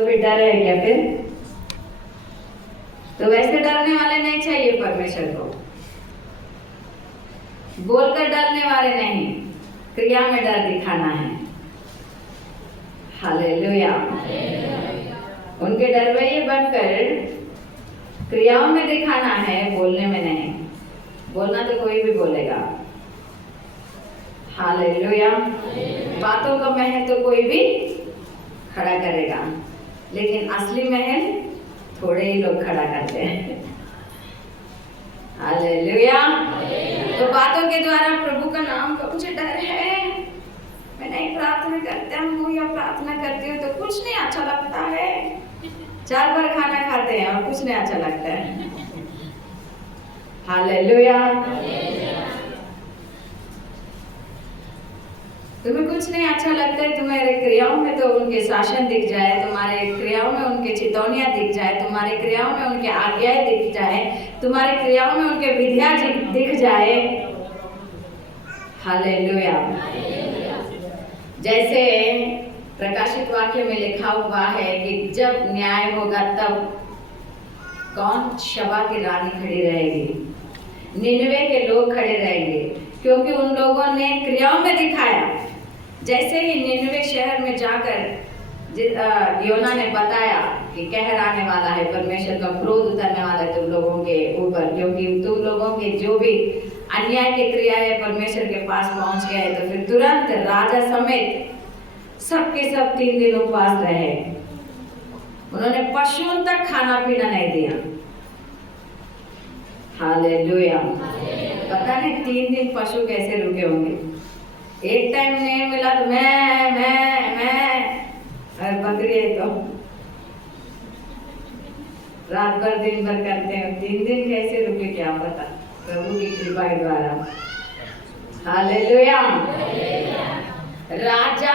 तो फिर डर है क्या फिर? तो वैसे डरने वाले नहीं चाहिए परमेश्वर को, बोलकर डरने वाले नहीं, क्रिया में डर दिखाना है। हालेलुया। उनके डरवैये बनकर क्रियाओं में दिखाना है, बोलने में नहीं। बोलना तो कोई भी बोलेगा। हालेलुया। बातों का महल तो कोई भी खड़ा करेगा, लेकिन असली महल थोड़े ही लोग खड़ा करते हैं। हालेलुया। तो बातों के द्वारा प्रभु का नाम का मुझे डर है, मैं नहीं प्रार्थना करता हूँ या प्रार्थना करती हूँ तो कुछ नहीं अच्छा लगता है। 4 बार खाना खाते हैं और कुछ नहीं अच्छा लगता है। हालेलुया। तुम्हें कुछ नहीं अच्छा लगता है, तुम्हारे क्रियाओं में तो उनके शासन दिख जाए, तुम्हारे क्रियाओं में उनके चेतावनियां दिख जाए, तुम्हारे क्रियाओं में उनके आज्ञाएं दिख जाए, तुम्हारे क्रियाओं में उनके विधियां दिख जाए। हालेलुया। जैसे प्रकाशित वाक्य में लिखा हुआ है कि जब न्याय होगा तब कौन? शबा की रानी खड़ी रहेगी, निनवे के लोग खड़े रहेंगे, क्योंकि उन लोगों ने क्रियाओं में दिखाया। जैसे ही निनवे शहर में जाकर योना ने बताया कि कहर आने वाला है, परमेश्वर का क्रोध उतरने वाला है तुम लोगों के ऊपर, क्योंकि तुम लोगों के जो भी अन्याय की क्रिया है परमेश्वर के पास पहुंच गया है, तो फिर तुरंत राजा समेत सबके सब 3 दिन उपवास रहे। उन्होंने पशुओं तक खाना पीना नहीं दिया। हालेलुया। पता नहीं 3 दिन पशु कैसे रुके होंगे। एक टाइम नहीं मिला तो मैं और बकरी है तो रात भर दिन भर करते हैं, 3 दिन कैसे रुके क्या पता, प्रभु की कृपा के द्वारा। हालेलुया। राजा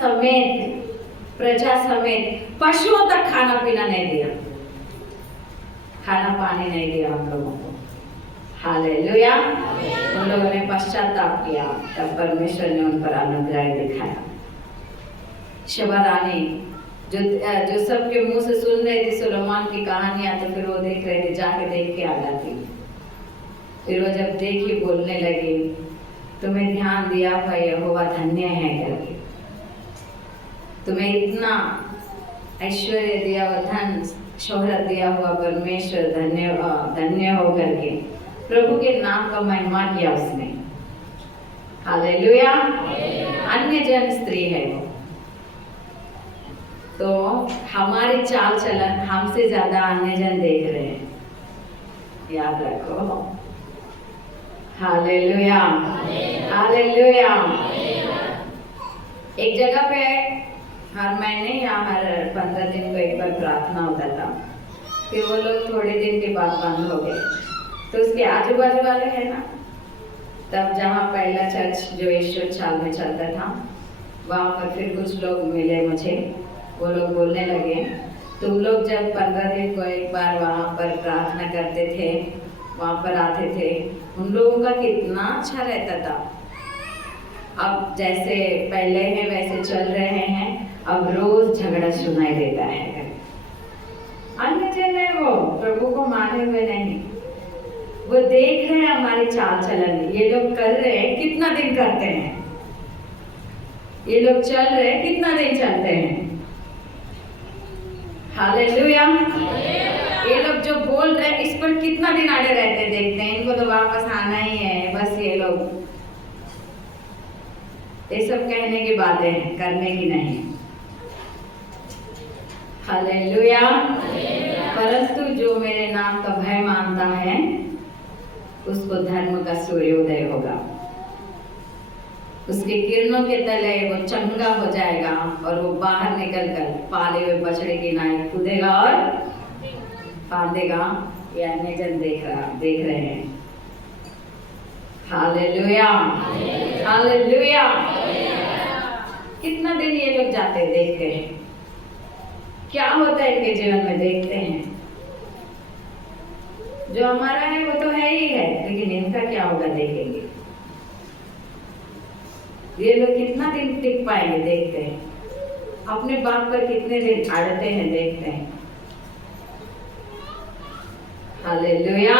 समेत प्रजा समेत पशुओं तक खाना पीना नहीं दिया, खाना पानी नहीं दिया उन लोगों को। हालेलुया। उन लोगों ने पश्चाताप किया, तब परमेश्वर ने उन पर अनुग्रह दिखाया। शबा रानी जो सबके मुंह से सुन रहे थे सुलेमान की कहानियां, तो फिर वो देख रहे थे, जाके देख के आ जाती। फिर वो जब देखी बोलने लगी, तुम्हें ध्यान दिया हुआ यहोवा धन्य है करके, तुम्हें इतना ऐश्वर्य दिया हुआ, धन शोहरत दिया हुआ परमेश्वर धन्य हो करके प्रभु के नाम का महिमा किया उसने। हालेलुया। अन्य जन स्त्री है वो, तो हमारी चाल चलन हमसे ज्यादा अन्य जन देख रहे हैं, याद रखो। हालेलुया। हालेलुया। एक जगह पे हर महीने या हर 15 दिन को एक बार प्रार्थना होता था, फिर वो लोग थोड़े दिन के बाद बंद हो गए। तो उसके आजू बाजू वाले है ना, तब जहाँ पहला चर्च जो ईश्वर चाल में चलता था, वहाँ पर फिर कुछ लोग मिले मुझे। वो लोग बोलने लगे, तुम लोग जब 15 दिन को एक बार वहाँ पर प्रार्थना करते थे, वहाँ पर आते थे, उन लोगों का कितना अच्छा रहता था। अब जैसे पहले हैं वैसे चल रहे हैं, अब रोज झगड़ा सुनाई देता है। अन्य जन है वो, प्रभु को माने हुए नहीं, वो देख रहे हैं हमारी चाल चलन, ये लोग कर रहे हैं कितना दिन करते हैं, ये लोग चल रहे हैं कितना दिन चलते हैं। हालेलुया। ये लोग जो बोल रहे हैं इस पर कितना दिन आगे रहते हैं, देखते हैं, इनको तो वापस आना ही है बस। ये लोग ये सब कहने की बातें हैं, करने की नहीं। हालेलुया। परंतु जो मेरे नाम का भय मानता है उसको धर्म का सूर्योदय होगा, उसके किरणों के तले वो चंगा हो जाएगा और वो बाहर निकलकर पाले हुए बछड़े की नाई कूदेगा और बांधेगा। ये अन्य जन देख रहे हैं। हालेलुया। हालेलुया। कितना दिन ये लोग जाते देखते हैं, क्या होता है इनके जीवन में, देखते हैं। जो हमारा है वो तो है ही है, लेकिन इनका क्या होगा देखेंगे। ये लोग कितना दिन टिक पाएंगे, देखते हैं। अपने बात पर कितने दिन अड़ते हैं देखते हैं। हालेलुया।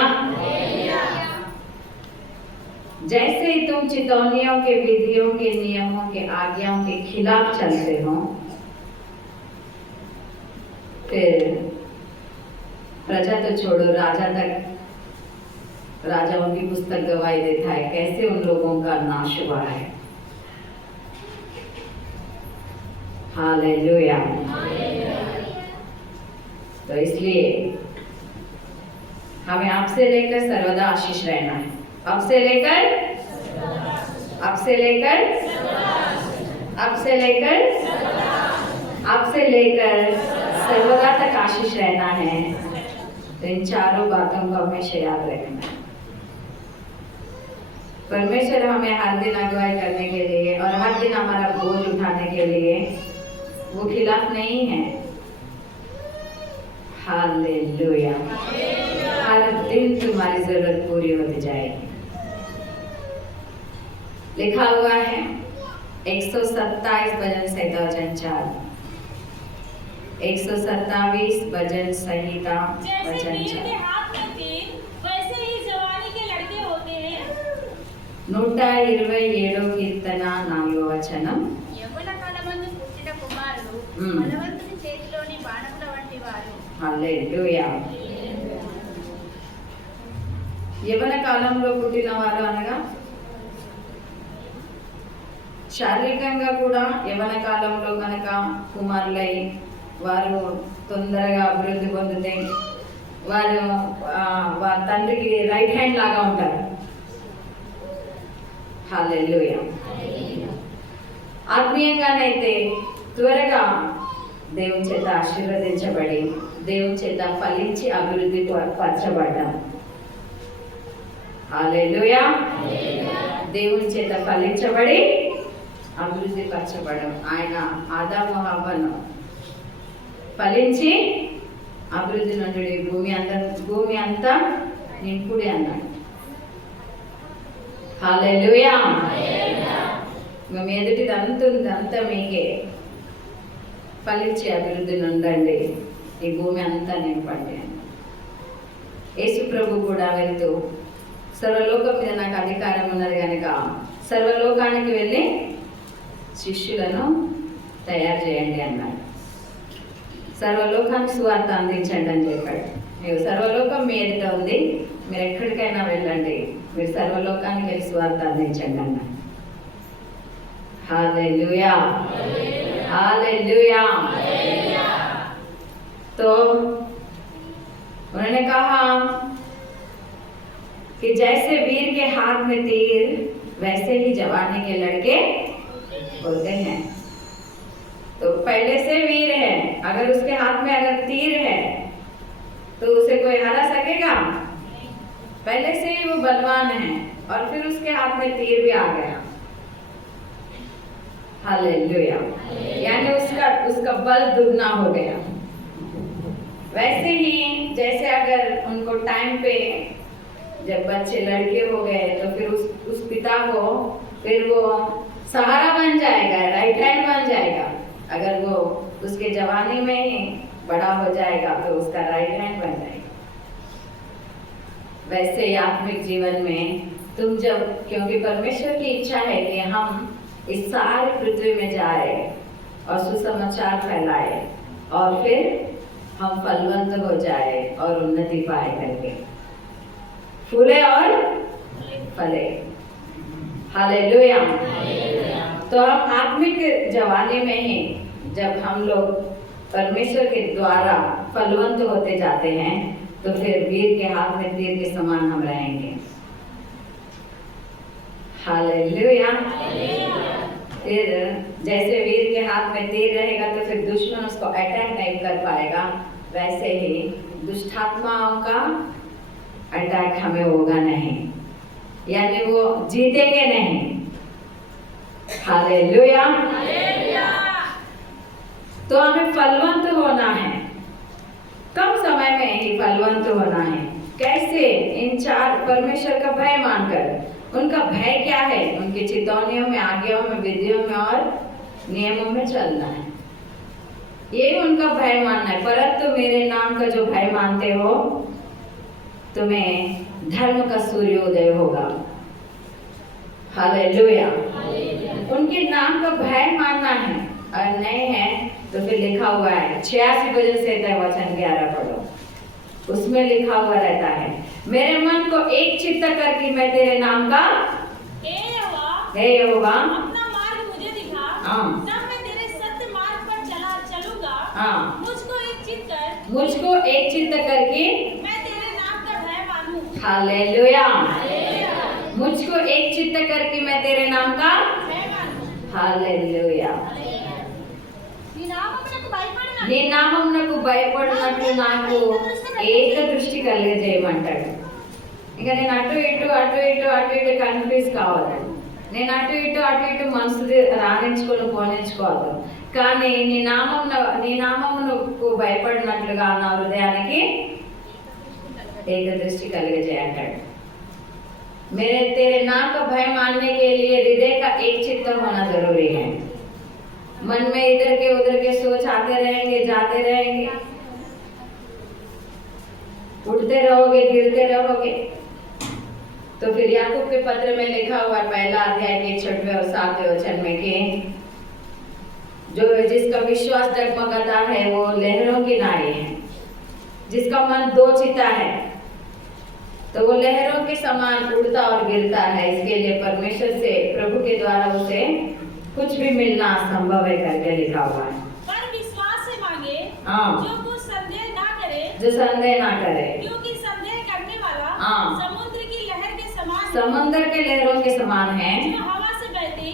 जैसे ही तुम चितौनियों के, विधियों के, नियमों के, आज्ञाओं के खिलाफ चलते हो, फिर प्रजा तो छोड़ो, राजा तक, राजाओं की पुस्तक गवाही देता है कैसे उन लोगों का नाश हुआ है। हालेलुया। तो इसलिए हमें आपसे लेकर सर्वदा आशीष रहना है। आपसे लेकर सर्वदा तक आशीष रहना है। तो इन चारों बातों को हमेशा याद रखना है। परमेश्वर हमें हर दिन अगुवाई करने के लिए और हर दिन हमारा बोझ उठाने के लिए वो खिलाफ नहीं है। हालेलुया। हर दिन तुम्हारी जरूरत पूरी होती जाएगी। लिखा हुआ है 127 भजन संहिता वचन 4, 127 भजन संहिता वचन 127 కీర్తన 4వ వచనం. హల్లెలూయా. యవ్వన కాలంలో పుట్టిన వారు అనగా శారీరకంగా కూడా యవ్వన కాలంలో కనుక కుమారులై వారు తొందరగా అభివృద్ధి పొందితే వారు వారి తండ్రికి రైట్ హ్యాండ్ లాగా ఉంటారు. హల్లెలూయా. ఆత్మీయంగానైతే త్వరగా దేవుని చేత ఆశీర్వదించబడి దేవుని చేత ఫలించి అభివృద్ధి పరచబడ్డాం. హల్లెలూయా. దేవుని చేత ఫలించబడి అభివృద్ధి పరచబడడం. ఆయన ఆదాము హవ్వను ఫలించి అభివృద్ధి నుండి భూమి అంతా నింపుడి అన్నాడు. హల్లెలూయా. మీదటిదంతా మీకే ఫలించి అభివృద్ధి నుండండి, ఈ భూమి అంతా నింపండి. యేసు ప్రభు కూడా వెళ్తూ సర్వలోకం మీద నాకు అధికారం ఉన్నది కనుక సర్వలోకానికి వెళ్ళి శిష్యులను తయారు చేయండి అన్నాడు. సర్వలోకానికి సువార్త అందించండి అని చెప్పాడు. మీరు సర్వలోకం మీ ఎదుట ఉంది, మీరు ఎక్కడికైనా వెళ్ళండి, మీరు సర్వలోకానికి వెళ్ళి సువార్త అందించండి అన్నాడు. हालेलुया. हालेलुया. तो उन्होंने कहा कि जैसे वीर के हाथ में तीर वैसे ही जवानी के लड़के होते हैं. तो पहले से वीर है, अगर उसके हाथ में अगर तीर है तो उसे कोई हरा सकेगा? पहले से ही वो बलवान है और फिर उसके हाथ में तीर भी आ गया. हालेलुया. यानी उसका बल दुगना हो गया. वैसे ही जैसे अगर उनको टाइम पे जब बच्चे लड़के हो गए तो फिर उस पिता को फिर वो सहारा बन जाएगा, राइट हैंड बन जाएगा. अगर वो उसके जवानी में ही बड़ा हो जाएगा तो उसका राइट हैंड बन जाएगा. वैसे ही आत्मिक जीवन में तुम जब, क्योंकि परमेश्वर की इच्छा है कि हम इस सारी पृथ्वी में जाए और सुसमाचार फैलाए और फिर हम फलवंत हो जाए और उन्नति पाए करके फूले और फले. हालेलुया. तो हम आत्मिक जवानी में ही जब हम लोग परमेश्वर के द्वारा फलवंत होते जाते हैं तो फिर वीर के हाथ में तीर के समान हम रहेंगे. हालेलुया. फिर जैसे वीर के हाथ में तीर रहेगा तो फिर दुश्मन उसको अटैक नहीं कर पाएगा. वैसे ही दुष्टात्माओं का अटैक हमें होगा नहीं, यानी वो जीतेंगे नहीं. हालेलुया. तो हमें फलवंत होना है. कम समय में ही फलवंत होना है. कैसे? इन 4 परमेश्वर का भय मानकर. उनका भय क्या है? उनकी चितौनियों में, आज्ञाओं में, विधियों में और नियमों में चलना है. ये उनका भय मानना है। परंतु मेरे नाम का जो भय मानते हो, तुम्हें धर्म का सूर्योदय होगा। हालेलुया। उनके नाम का भय मानना है। और नहीं है तो फिर लिखा हुआ है 86 वचन से वचन 11 पढ़ो, उसमें लिखा हुआ रहता है, मेरे मन को एक चित्त करके मैं तेरे नाम का हे यहोवा अपना मार्ग मुझे दिखा, हाँ। तब मैं तेरे सत्य मार्ग पर चलूंगा। हाँ। मुझको एक चित्त करके मैं तेरे नाम का भय मानूं। हालेलुया। मुझको एक चित्त करके मैं तेरे नाम का भय मानूं। हालेलुया। నీ నామమునకు భయపడినట్లు నాకు ఏక దృష్టి కలిగజేయమంటాడు. ఇంకా నేను అటు ఇటు కన్ఫ్యూజ్ కావద్దు. నేను అటు ఇటు మనసు రాణించుకొని పోనించుకోవద్దు. కానీ నీ నామమునకు భయపడినట్లుగా నా హృదయానికి ఏక దృష్టి కలిగజేయంటాడు. मेरे तेरे नाम का भय मानने के लिए हृदय का एक चित्त होना जरूरी है। मन में इधर के सोच आते रहेंगे, जाते रहेंगे, उठते रहोगे, गिरते रहोगे। तो फिर याकूब के पत्र में लिखा हुआ पहला अध्याय के 6वें और 7वें वचन में कि जो जिसका विश्वास डगमगाता है वो लहरों की नाई है, जिसका मन दो चिता है तो वो लहरों के समान उड़ता और गिरता है। इसके लिए परमेश्वर से प्रभु के द्वारा उसे कुछ भी मिलना असंभव है करके लिखा हुआ है। पर विश्वास से मांगे, जो कुछ संदेह ना करे, क्योंकि संदेह करने वाला समुद्र की लहरों के समान है, जो हवा से बहती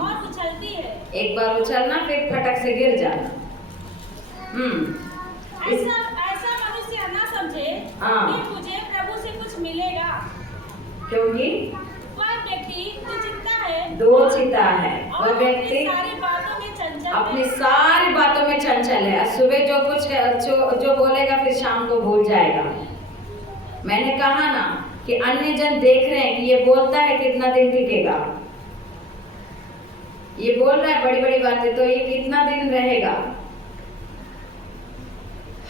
और उछलती है। एक बार उछलना फिर फटक से गिर जाना। ऐसा मनुष्य ना समझे कि मुझे प्रभु से कुछ मिलेगा, क्योंकि वह व्यक्ति दो चिता है। वह व्यक्ति अपनी सारी बातों में चंचल है। सुबह जो बोलेगा फिर शाम को भूल जाएगा। मैंने कहा ना कि अन्य जन देख रहे हैं कि ये बोलता है कितना दिन टिकेगा, ये बोल रहा है बड़ी बड़ी बातें, तो ये कितना दिन रहेगा।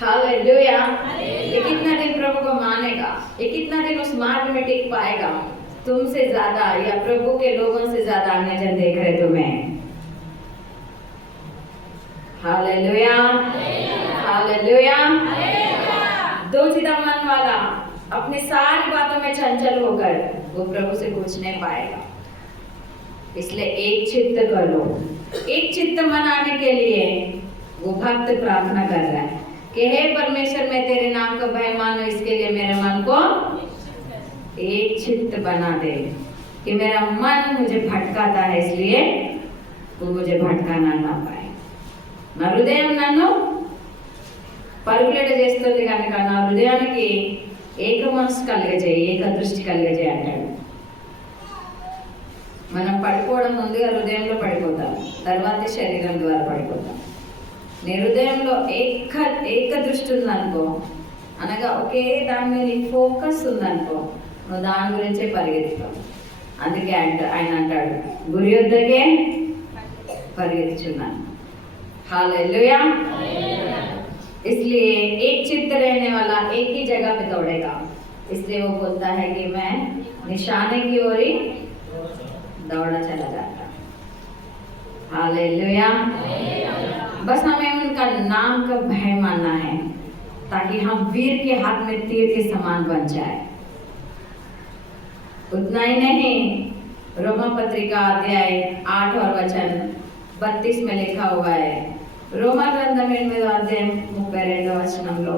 हालेलुया। ये कितना दिन प्रभु को मानेगा, ये कितना दिन उस मार्ग में टिक पाएगा। तुमसे ज्यादा या प्रभु के लोगों से ज्यादा अन्य जन देख रहे तुम्हें। हालेलुया। हालेलुया। दो चिता मन वाला अपनी सारी बातों में चंचल होकर वो प्रभु से कुछ नहीं पाएगा। इसलिए एक चित्त कर लो। एक चित्त मनाने के लिए वो भक्त प्रार्थना कर रहा है कि हे परमेश्वर, मैं तेरे नाम का भय मानूं, इसके लिए मेरे मन को एक चित्त बना दे कि मेरा मन मुझे भटकाता है, इसलिए वो मुझे भटकाना ना पाए। నా హృదయం నన్ను పరుగులేట చేస్తుంది కనుక నా హృదయానికి ఏక మనసు కలిగజేయి, ఏక దృష్టి కలిగజేయి అంటాడు. మనం పడిపోవడం ముందుగా హృదయంలో పడిపోతాం, తర్వాత శరీరం ద్వారా పడిపోతాం. నీ హృదయంలో ఏక దృష్టి ఉందనుకో, అనగా ఒకే దాని మీద ఫోకస్ ఉందనుకో, నువ్వు దాని గురించే పరిగెత్తుతావు. అందుకే ఆయన అంటాడు, గురి వద్దకే పరిగెత్తుచున్నాను. हालेलुया। इसलिए एक चित्त रहने वाला एक ही जगह पे दौड़ेगा। इसलिए वो बोलता है कि मैं निशाने की ओर ही दौड़ा चला जाता। हालेलुया। बस हमें उनका नाम का भय मानना है ताकि हम वीर के हाथ में तीर के समान बन जाए। उतना ही नहीं, रोमा पत्रिका अध्याय 8 और वचन 32 में लिखा हुआ है, रोमा ग्रंथम 8వ అధ్యాయం 32వ వచనంలో,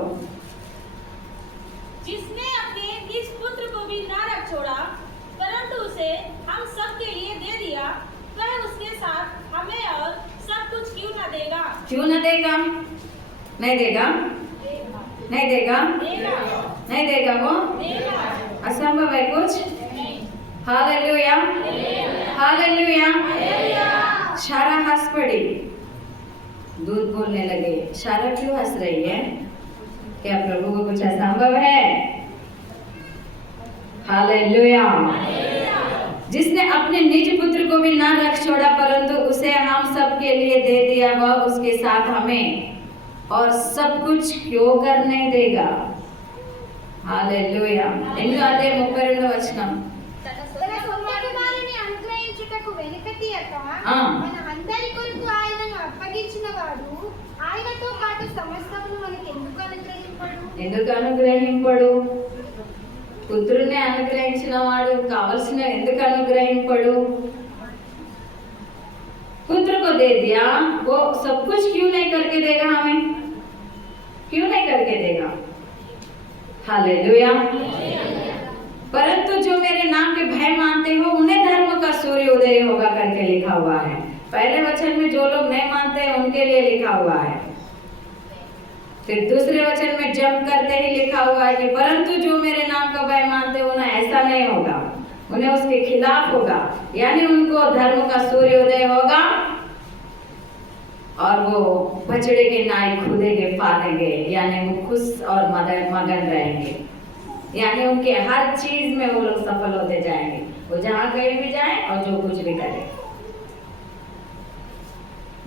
जिसने अपने इस पुत्र को भी न रख छोड़ा परंतु उसे हम सब के लिए दे दिया, वह उसके साथ हमें और सब कुछ क्यों न देगा? क्यों न देगा? नहीं देगा? नहीं देगा? नहीं देगा? वो असंभव है कुछ? हालेलुया। हालेलुया। शारा हंस पड़ी, दूध बोलने लगे। शारा क्यों हंस रही है? क्या प्रभु को कुछ असंभव है? हालेलुया। जिसने अपने निज पुत्र को भी ना रख छोड़ा परंतु उसे हम सब के लिए दे दिया, वह उसके साथ हमें और सब कुछ क्यों करने देगा. హల్లెలూయా. ఎనిమిదో అధ్యాయం 32వ వచనం. తన సొంత కుమారుని అనుగ్రహించుటకు వెనుకతీయక మన అందరి కొరకు ఆయనను అప్పగించిన వాడు ఆయనతో పాటు సమస్తమును మనకి ఎందుకు అనుగ్రహింపడు? పుత్రుని అనుగ్రహించిన వాడు కావలసిన ఎందుకు అనుగ్రహింపడు? पुत्र को दे दिया, वो सब कुछ क्यों नहीं करके देगा हमें? क्यों नहीं करके देगा? हालेलुया. परंतु जो मेरे नाम के भय मानते हो उन्हें धर्म का सूर्य उदय होगा करके लिखा हुआ है. पहले वचन में जो लोग नहीं मानते हैं उनके लिए लिखा हुआ है. फिर दूसरे वचन में जंप करते ही लिखा हुआ है कि परंतु जो मेरे नाम का भय मानते हैं उन्हें ऐसा नहीं होगा, उन्हें उसके खिलाफ होगा, यानी उनको धर्म का सूर्योदय होगा और वो बछड़े के नाई खुदेंगे फाड़ेंगे, यानी वो खुश और मगन रहेंगे, यानी उनके हर चीज में वो लोग सफल होते जाएंगे, वो जहाँ कहीं भी जाए और जो कुछ भी करे.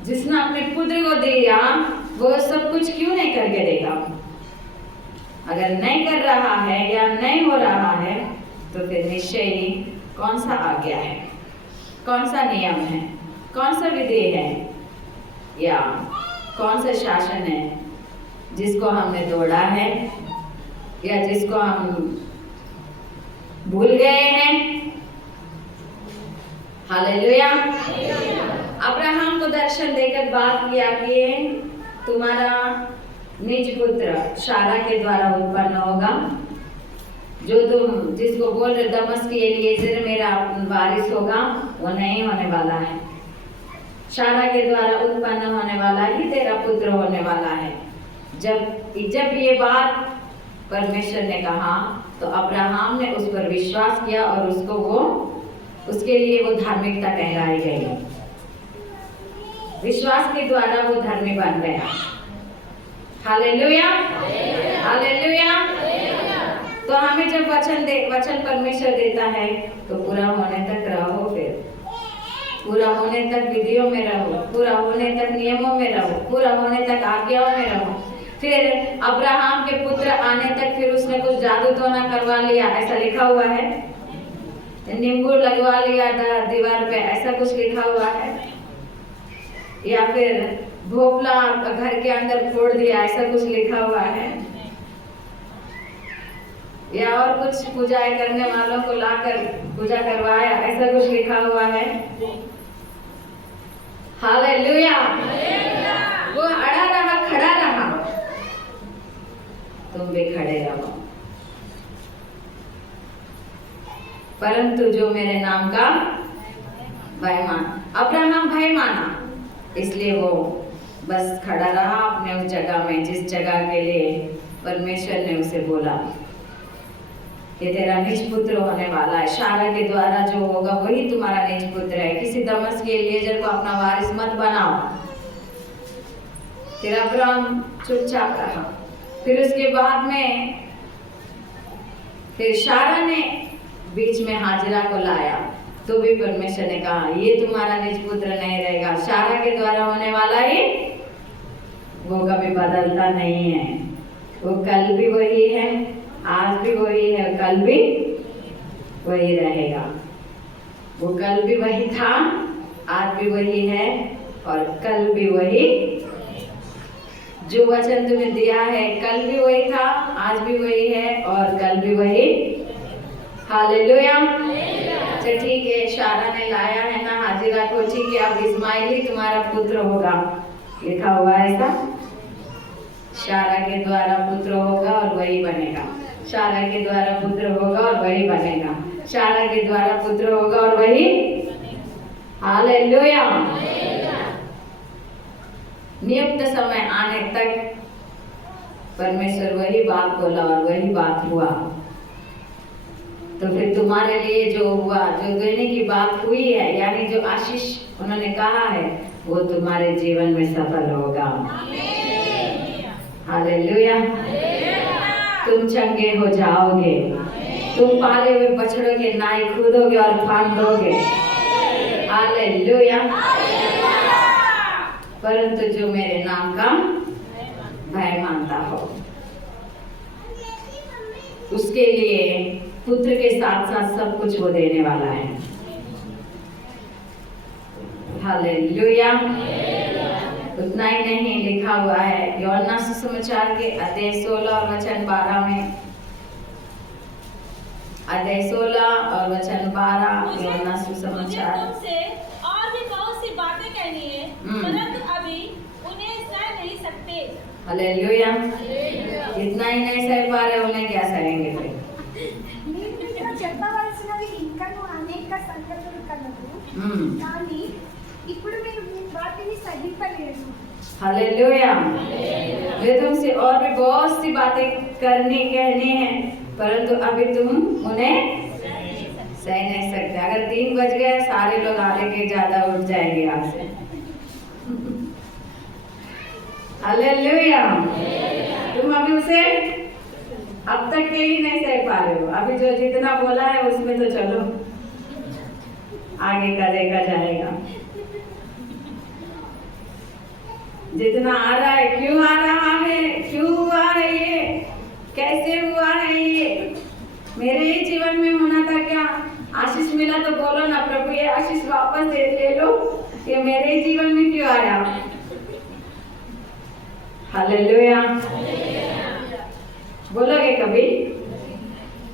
जिसने अपने पुत्र को दिया वो सब कुछ क्यों नहीं करके देगा? अगर नहीं कर रहा है या नहीं हो रहा है तो फिर निश्चय ही कौन सा आज्ञा है, कौन सा नियम है, कौन सा विधि है या कौन सा शासन है जिसको हमने तोड़ा है या जिसको हम भूल गए हैं. हालेलुया. अब्राहम को दर्शन देकर बात किया कि तुम्हारा निज पुत्र शारा के द्वारा उत्पन्न होगा, जो तुम जिसको बोल रहे दमस्क के एलीएजर मेरा वारिस होगा, वो नहीं होने वाला है. शारा के द्वारा उत्पन्न होने वाला ही तेरा पुत्र होने वाला है. जब ये बात परमेश्वर ने कहा तो अब्राहम ने उस पर विश्वास किया और उसके लिए वो धार्मिकता कहलाई गई. विश्वास के द्वारा वो धर्मी बन गया. हालेलुया. हालेलुया. तो हमें जब वचन परमेश्वर देता है तो पूरा होने तक रहो, फिर पूरा होने तक विधियों में रहो, पूरा होने तक नियमों में रहो, पूरा होने तक आज्ञाओं में रहो. फिर अब्राहम के पुत्र आने तक फिर उसने कुछ जादू टोना करवा लिया, ऐसा लिखा हुआ है. नींबू लगवा लिया दीवार पे, ऐसा कुछ लिखा हुआ है. या फिर भोपला घर के अंदर फोड़ दिया, ऐसा कुछ लिखा हुआ है. या और कुछ पूजा करने वालों को लाकर पूजा करवाया, ऐसा कुछ लिखा हुआ है. हालेलुया. वो अड़ा रहा, खड़ा रहा, तुम भी खड़े रहो. परंतु जो मेरे नाम का भय मान, अब्राहम भय माना, इसलिए वो बस खड़ा रहा अपने उस जगह में जिस जगह के लिए परमेश्वर ने उसे बोला कि तेरा निज पुत्र होने वाला है. शारा के द्वारा जो होगा वही तुम्हारा निज पुत्र है. किसी दमस्क के एलीएजर को अपना वारिस मत बनाओ. फिर अब्राहम चुपचाप रहा. फिर उसके बाद में फिर शारा ने बीच में हाजिरा को लाया तो भी परमेश्वर ने कहा ये तुम्हारा निज पुत्र नहीं रहेगा. शारा के द्वारा होने वाला ही वो कभी बदलता नहीं है. वो कल भी वही है, आज भी वही है, कल भी वही रहेगा. वो कल भी वही था, आज भी वही है और कल भी वही. जो वचन तुम्हें दिया है कल भी वही था, आज भी वही है और कल भी वही. हालेलुया. अच्छा ठीक है, शारा ने लाया है ना हाजिरा को, ठीक है, अब इस्माइल ही तुम्हारा पुत्र होगा, लिखा हुआ है ऐसा. शारा के द्वारा पुत्र होगा और वही बनेगा. शारा के द्वारा पुत्र होगा और वही बनेगा. शारा के द्वारा पुत्र होगा और वही. हालेलुया. नियुक्त समय आने तक परमेश्वर वही बात बोला और वही बात हुआ. तो फिर तुम्हारे लिए जो हुआ, जो देने की बात हुई है, यानी जो आशीष उन्होंने कहा है, वो तुम्हारे जीवन में सफल होगा. हालेलुया. तुम चंगे हो जाओगे. तुम पाले हुए बछड़ों के नाई कूदोगे और फांदोगे. हालेलुया. परंतु जो मेरे नाम का उसके लिए पुत्र के साथ साथ सब कुछ वो देने वाला है। हालेलुया। उतना ही नहीं, लिखा हुआ है यूहन्ना सुसमाचार के अध्याय 16 और वचन 12 में, अध्याय 16 और वचन 12 यूहन्ना सुसमाचार। तुमसे और भी बहुत सी बातें कहनी है, परंतु अभी उन्हें सह नहीं सकते। हालेलुया। इतना ही नहीं सह पा रहे, उन्हें क्या सहेंगे फिर? మీరు చెప్పవలసినవి ఇంకను అనేక సంగతులు కలవు, కానీ ఇప్పుడు మీరు వాటిని సహింపలేరు। हालेलुया। वे तुमसे और भी बहुत सी बातें करनी कहनी है, परंतु अभी तुम उन्हें सह नहीं सकते। अगर 3 बज गए सारे लोग आधे के ज्यादा उठ जाएंगे यहाँ से। हालेलुया। तुम अभी उसे अब तक के ही नहीं सह पा रहे हो। अभी जो जितना बोला है उसमें तो चलो, आगे का देखा जाएगा। जितना आ रहा है, क्यों आ रहा है, क्यों हुआ है ये, कैसे हुआ है ये, मेरे ही जीवन में होना था क्या? आशीष मिला तो बोलो ना, प्रभु ये आशीष वापस ले लो, ये मेरे ही जीवन में क्यों आया? हालेलुया। बोलोगे कभी?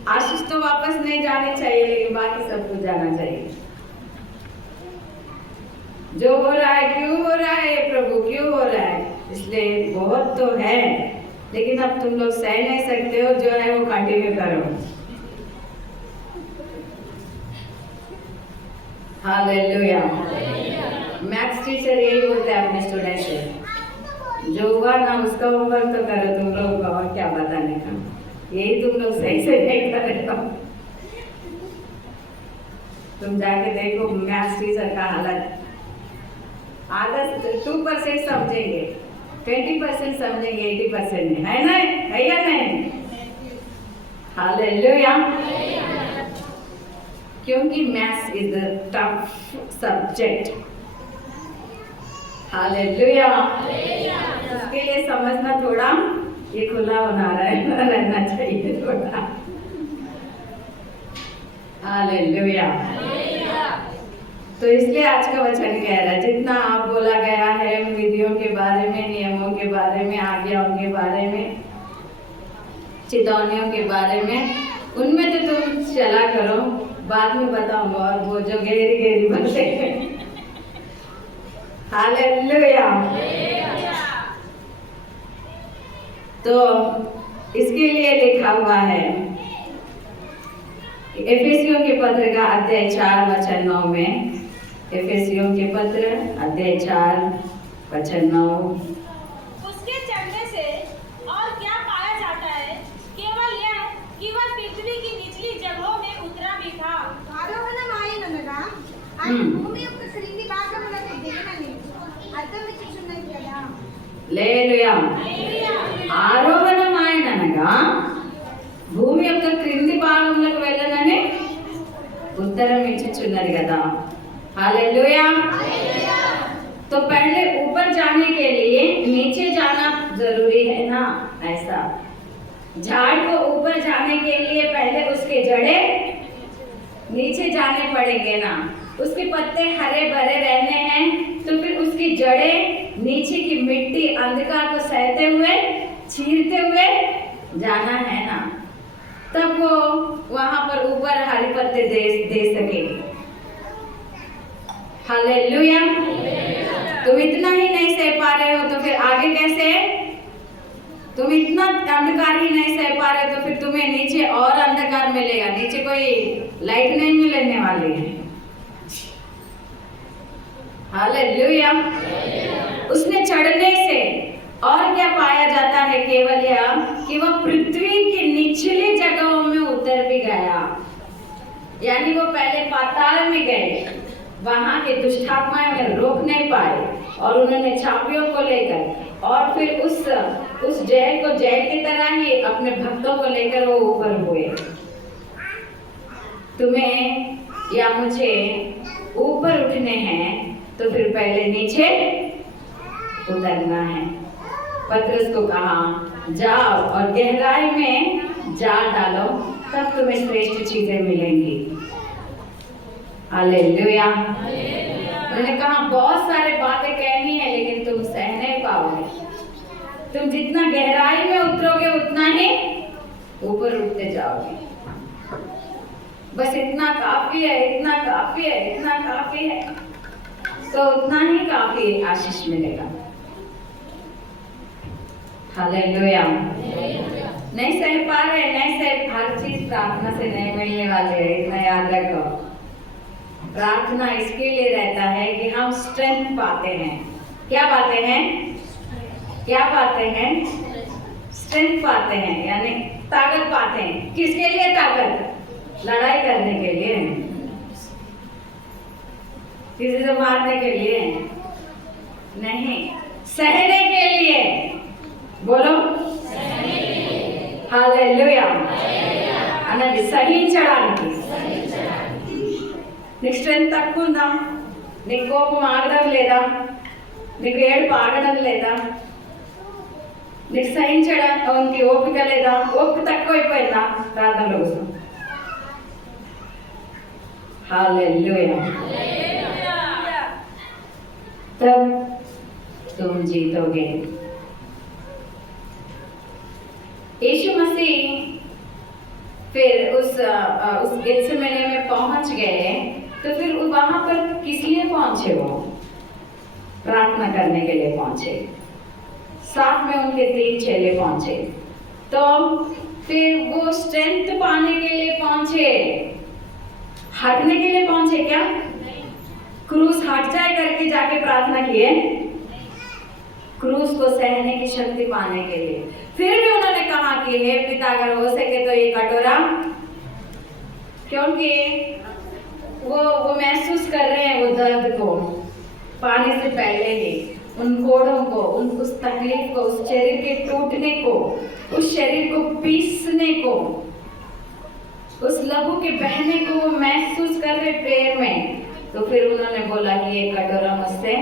आशीष तो वापस नहीं जाने चाहिए, लेकिन बाकी सब कुछ जाना चाहिए। जो हो रहा है, क्यों हो रहा है प्रभु, क्यों हो रहा है? इसलिए बहुत तो है, लेकिन अब तुम लोग सह नहीं सकते हो, जो है वो कंटिन्यू करो। हालेलुया। मैथ्स टीचर यही बोलते हैं अपने स्टूडेंट से, जो हुआ ना उसका होमवर्क तो करो तुम लोग, और क्या बताने का, यही तुम लोग सही से नहीं कर रहे हो। तुम जाके देखो मैथ्स टीचर का हालत, आधा 2% समझेंगे, 20% समझेंगे, 80% नहीं, है ना, है या नहीं? हालेलुया। क्योंकि maths is the tough subject. Hallelujah. उसके लिए समझना थोड़ा ये खुला होना रहना चाहिए थोड़ा। हालेलुया। तो इसलिए आज का वचन कह रहा है, जितना आप बोला गया है विधियों के बारे में, नियमों के बारे में, आज्ञाओं के बारे में, चेतावनियों के बारे में, उनमें तो तुम चला करो। बाद में बताऊंगा, और वो जो गहरी गहरी बातें। हालेलुया। तो इसके लिए लिखा हुआ है एफेसियों के पत्र का अध्याय 4 वचन 9 में, एफेसियों के पत्र अध्याय 4 वचन 9। उसके चढ़ने से और क्या पाया जाता है? केवल यह कि वह पृथ्वी की निचली जगहों में उतरा भी था। ఆరోహణమాయనగా ఆయన భూమి యొక్క క్రింది భాగములకు దిగనని అర్థం ఇచ్చుచున్నది కదా। హల్లెలూయా। ఆరోహణమాయనగా భూమి యొక్క క్రింది భాగములకు వెళ్ళనని ఉత్తరం ఇచ్చుచున్నది కదా। हालेलुया। तो पहले ऊपर जाने के लिए नीचे जाना जरूरी है ना, ऐसा। झाड़ को ऊपर जाने के लिए पहले उसके जड़े नीचे जाने पड़ेंगे ना। उसके पत्ते हरे भरे रहने हैं तो फिर उसकी जड़े नीचे की मिट्टी अंधकार को सहते हुए, चीरते हुए जाना है ना, तब वो वहां पर ऊपर हरे पत्ते दे सकेगी। हालेलुया। तुम इतना ही नहीं सह पा रहे हो तो फिर आगे कैसे? तुम इतना अंधकार ही नहीं सह पा रहे तो फिर तुम्हें नीचे और अंधकार मिलेगा, नीचे कोई लाइट नहीं मिलने वाली है। हालेलुया। उसने चढ़ने से और क्या पाया जाता है? केवल यह कि वह पृथ्वी की निचली जगहों में उतर भी गया, यानी वो पहले पाताल में गए, वहां के दुष्टात्माएं उन्हें रोक नहीं पाए और उन्होंने छापियों को लेकर और फिर उस जेल को जेल की तरह ही अपने भक्तों को लेकर वो ऊपर हुए। तुम्हें या मुझे ऊपर उठने हैं तो फिर पहले नीचे उतरना है पतरस को कहा जाओ और गहराई में जाल डालो, तब तुम्हें श्रेष्ठ चीजें मिलेंगी। हालेलुया। उन्होंने कहा बहुत सारे बातें कहनी है लेकिन तुम सह नहीं पाओगे। तुम जितना गहराई में उतरोगे उतना ही ऊपर उठते जाओगे। बस इतना काफी है, इतना काफी है, इतना काफी है, तो उतना ही काफी आशीष मिलेगा। हालेलुया। नहीं सह पा रहे, नहीं सह, हर चीज प्रार्थना से नहीं मिलने वाले है, इतना याद रखो। प्रार्थना इसके लिए रहता है कि हम स्ट्रेंथ पाते हैं। क्या पाते हैं? क्या पाते हैं? स्ट्रेंथ पाते हैं, यानी ताकत पाते हैं। किसके लिए ताकत? लड़ाई करने के लिए, किसी से मारने के लिए नहीं, सहने के लिए। बोलो हालेलुया। अनंत सहिंचడానికి నీకు స్ట్రెంత్ తక్కువ ఉందా? నీకు కోపం ఆగడం లేదా? నీకు ఏడుపు ఆగడం లేదా? నీకు సహించడానికి ఓపిక లేదా? ఓపిక తక్కువైపోయిందా? ప్రార్థనలో కోసం हालेलुया। तब तुम जीतोगे। यीशु मसीह फिर उस गेत्सेमनी में पहुंच गए, तो फिर वहां पर किस लिए पहुंचे? वो प्रार्थना करने के लिए पहुंचे। साथ में उनके 3 चेले पहुंचे, तो फिर वो स्ट्रेंथ पाने के लिए पहुंचे, हटने के लिए पहुंचे क्या? क्रूस हट जाए करके जाके प्रार्थना किए? क्रूस को सहने की शक्ति पाने के लिए। फिर भी उन्होंने कहा कि हे पिता, अगर हो सके तो ये कटोरा, क्योंकि वो महसूस कर रहे हैं वो दर्द को पाने से पहले ही, उन कोड़ों को, उस तकलीफ को, उस शरीर के टूटने को, उस शरीर को पीसने को, उस लहू के बहने को वो महसूस कर रहे प्रेयर में। तो फिर उन्होंने बोला कि ये कटोरा मुझसे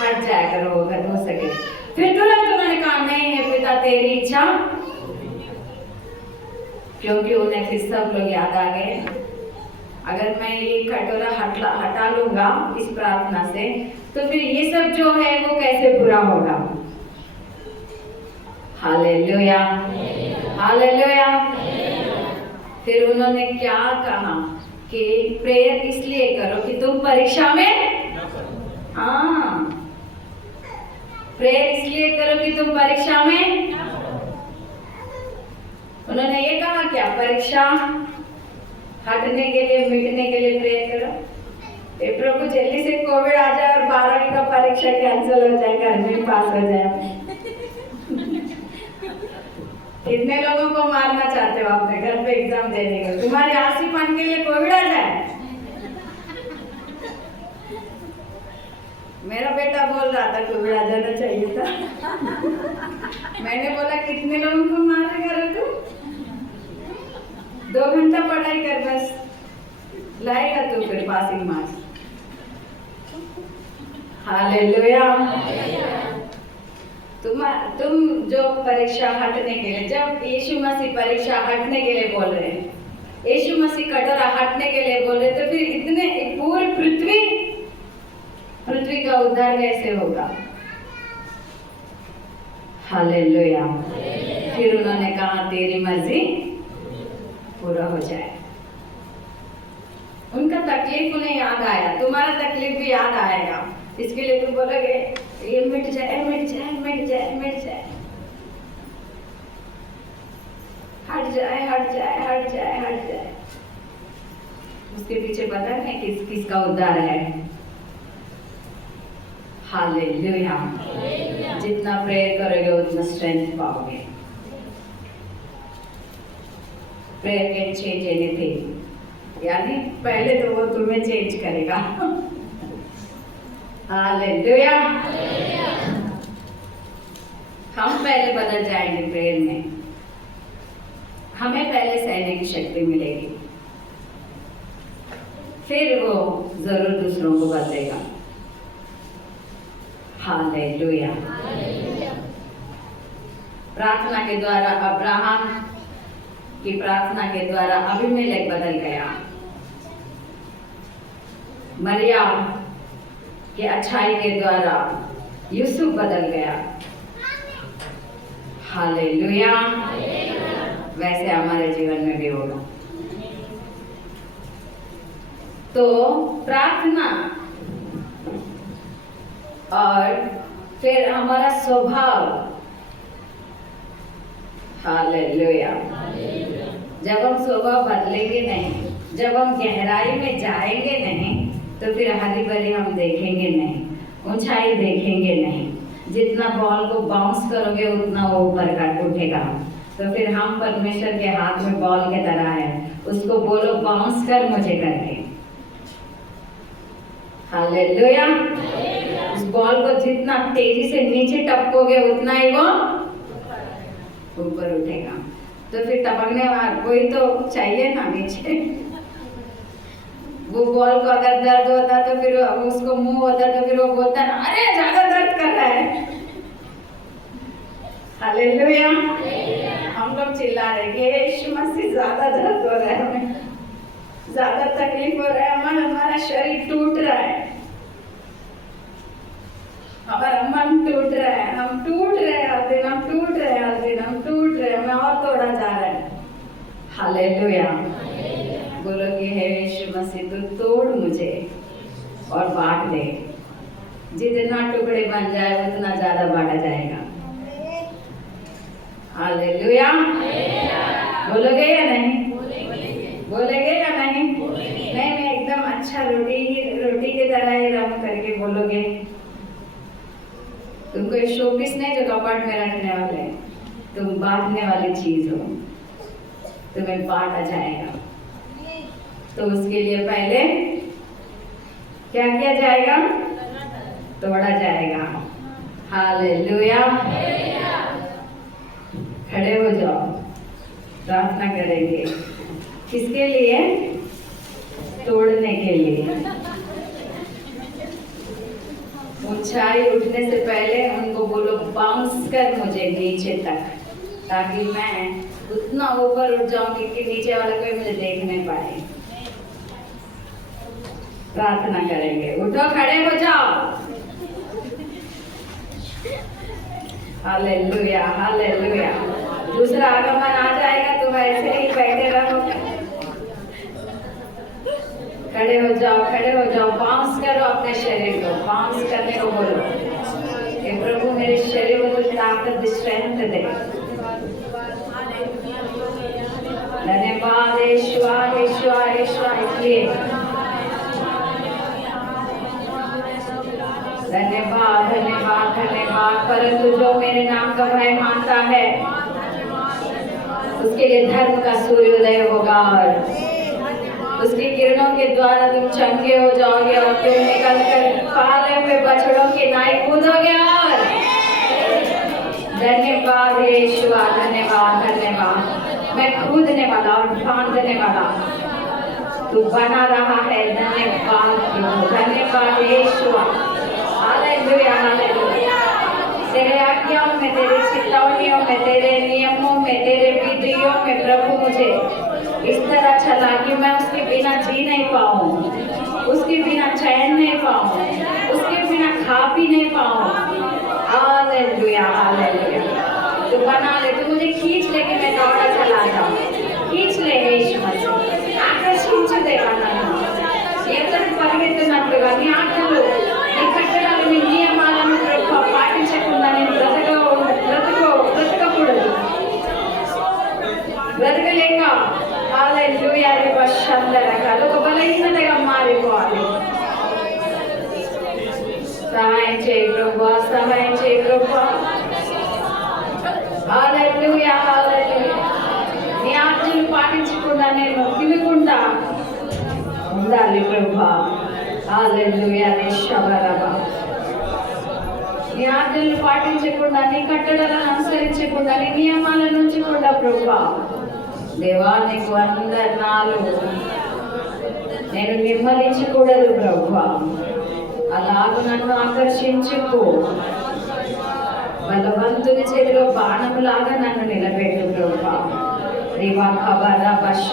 हट जाया करो अगर हो सके। फिर तुरंत उन्होंने कहा नहीं है पिता तेरी इच्छा, क्योंकि उन्हें फिर सब लोग याद आ गए, अगर मैं ये कटोरा हटा लूंगा इस प्रार्थना से, तो फिर ये सब जो है वो कैसे पूरा होगा। Hallelujah, hallelujah. फिर उन्होंने क्या कहा कि प्रेयर इसलिए करो कि तुम परीक्षा में, हाँ, प्रेयर इसलिए करो कि तुम परीक्षा में। उन्होंने ये कहा क्या? परीक्षा हटने के लिए, मिटने के लिए प्रेयर करो। ये प्रभु जल्दी से कोविड आ जाए और 12वीं का परीक्षा कैंसिल हो जाए, घर में पास हो जाए। कितने लोगों को मारना चाहते हो अपने घर पे एग्जाम देने को? तुम्हारे आसीपन के लिए कोविड आ जाए? मेरा बेटा बोल रहा था कोविड आ जाना चाहिए था। मैंने बोला कितने लोगों को मारेगा रे तू? 2 घंटा पढ़ाई कर, बस लाएगा तू फिर पासिंग मार्क्स। हालेलुया। तुम जो परीक्षा हटने के लिए, जब यीशु मसीह परीक्षा हटने के लिए बोल रहे हैं, यीशु मसीह कटोरा हटने के लिए बोल रहे, तो फिर इतने पूरी पृथ्वी का उद्धार कैसे होगा? हालेलुया। फिर उन्होंने कहा तेरी मर्जी पूरा हो जाए। उनका तकलीफ उन्हें याद आया, तुम्हारा तकलीफ भी याद आएगा। इसके लिए तुम बोलोगे ये मिट जाए, मिट जाए, मिट जाए, मिट जाए, हट जाए, हट जाए, हट जाए, हट जाए। उसके पीछे पता है किसका उद्धार है? हालेलुया। जितना प्रेयर करोगे उतना स्ट्रेंथ पाओगे। प्रेयर कैन चेंज एनीथिंग, यानी पहले तो वो तुम्हें चेंज करेगा। हालेलुया। हम पहले बदल जाएंगे प्रेयर में, हमें पहले सहने की शक्ति मिलेगी, फिर वो जरूर दूसरों को बदलेगा। हालेलुया। प्रार्थना के द्वारा अब्राहम की प्रार्थना के द्वारा अबीमेलेक बदल गया। मरियम के अच्छाई के द्वारा यूसुफ बदल गया। हालेलुया। वैसे हमारे जीवन में भी होगा। तो प्रार्थना और फिर हमारा स्वभाव, हालेलुया। जब हम स्वभाव बदलेंगे नहीं, जब हम गहराई में जाएंगे नहीं, तो फिर हरी भरी हम देखेंगे नहीं, ऊंचाई देखेंगे नहीं। जितना बॉल को बाउंस करोगे उतना वो ऊपर का उठेगा। तो फिर हम परमेश्वर के हाथ में बॉल के तरह है, उसको बोलो बाउंस कर मुझे करके। हालेलुया। उस बॉल को जितना तेजी से नीचे टपकोगे उतना ही वो ऊपर उठेगा। तो फिर टपकने वाला कोई तो चाहिए ना नीचे। वो बॉल को अगर दर्द होता तो फिर उसको मुंह होता तो फिर वो बोलता ना, अरे ज्यादा दर्द कर रहा है। हालेलुया। हम लोग चिल्ला रहे कि यीशु मसीह ज्यादा दर्द हो रहा है, हमें ज्यादा तकलीफ हो रहा है, हमारा शरीर टूट रहा है, हमारा मन टूट रहा है, हम टूट रहे हैं हर दिन, हम टूट रहे हैं हर दिन, हम टूट रहे हैं, हमें और तोड़ा जा रहा है। हालेलुया। बोलो कि हे यीशु मसीह तू तोड़ मुझे और बांट दे। जितना टुकड़े बन जाए उतना ज्यादा बांटा जाएगा। हालेलुया। बोलोगे या नहीं? बोलेगे या नहीं? नहीं, मैं एकदम अच्छा रोटी की तरह ही रम करके बोलोगे। तुम कोई शोपीस नहीं जो कपबोर्ड में रखने वाले, तुम बांटने वाली चीज हो, तुम्हें बांटा जाएगा। तो उसके लिए पहले क्या किया जाएगा? तोड़ा जाएगा। हालेलुया। खड़े हो जाओ, प्रार्थना करेंगे। किसके लिए? तोड़ने के लिए। ऊंचाई उठने से पहले उनको बोलो बाउंस कर मुझे नीचे तक, ताकि मैं उतना ऊपर उठ जाऊं कि नीचे वाला कोई मुझे देख नहीं पाए। प्रार्थना करेंगे। उठो, खड़े हो जाओ। Hallelujah, hallelujah. दूसरा आगमन आ जाएगा, तुम ऐसे ही बैठे रहोगे। खड़े हो जाओ, खड़े हो जाओ। बाउंस करो अपने शरीर को, बाउंस करने को बोलो कि प्रभु मेरे शरीर को तो ताकत, स्ट्रेंथ दे। धन्यवाद ईश्वर, ईश्वर, ईश्वर। इसलिए धन्यवाद, धन्यवाद, धन्यवाद। परंतु जो मेरे नाम का भय मानता है उसके लिए धर्म का सूर्योदय होगा और उसकी किरणों के द्वारा तुम चमके हो जाओगे और तुम निकलकर पाले हुए बछड़ों के नाई कूदोगे। और धन्यवाद ईश्वर, धन्यवाद, धन्यवाद। मैं कूदने वाला और बांधने वाला तू बना रहा है। धन्यवाद, धन्यवाद ईश्वर। Hallelujah, hallelujah. तेरे आज्ञाओं में, तेरे चेतावनियों में, तेरे नियमों में, तेरे विधियों में प्रभु मुझे इस तरह चला कि मैं उसके बिना जी नहीं पाऊँ, उसके बिना चैन नहीं पाऊँ, उसके बिना खा पी नहीं पाऊँ। Hallelujah, hallelujah. तू बना ले, तू मुझे खींच ले कि मैं दौड़ा चला जाऊँ। खींच ले यीशु मसीह, आकर्षिंचु देवा నన్ను ఎత్తకు పరిగెత్తున్నట్లుగా నీ ఆజ్ఞలు, నీ కట్టడలు, నీ నియమాలను ప్రభు పాటించకుండా నేను బ్రతకకూడదు, బ్రతకలేక హల్లెలూయా రిబషందరకాలు ఒక బలహీనతగా మారిపోవాలి. సహాయం చేయి ప్రభు, సహాయం చేయి ప్రభు. హల్లెలూయా, హల్లెలూయా. నీ ఆజ్ఞలు పాటించకుండా నేను తినకుండా ఉండాలి ప్రభు. హల్లెలూయా, నిశ్శబరబా. నీ ఆజ్ఞలు పాటించకుండా, నీ కట్టడలను అనుసరించకుండా, నీ నియమాలను ఉంచకుండా ప్రభు దేవా నీకు వందనాలు. నేను నిమ్మలించకూడదు ప్రభు, అలాగ నన్ను ఆకర్షించుకో. బలవంతుని చేతిలో బాణములాగా నన్ను నిలబెట్టు ప్రభువా. రివా ఖబర బష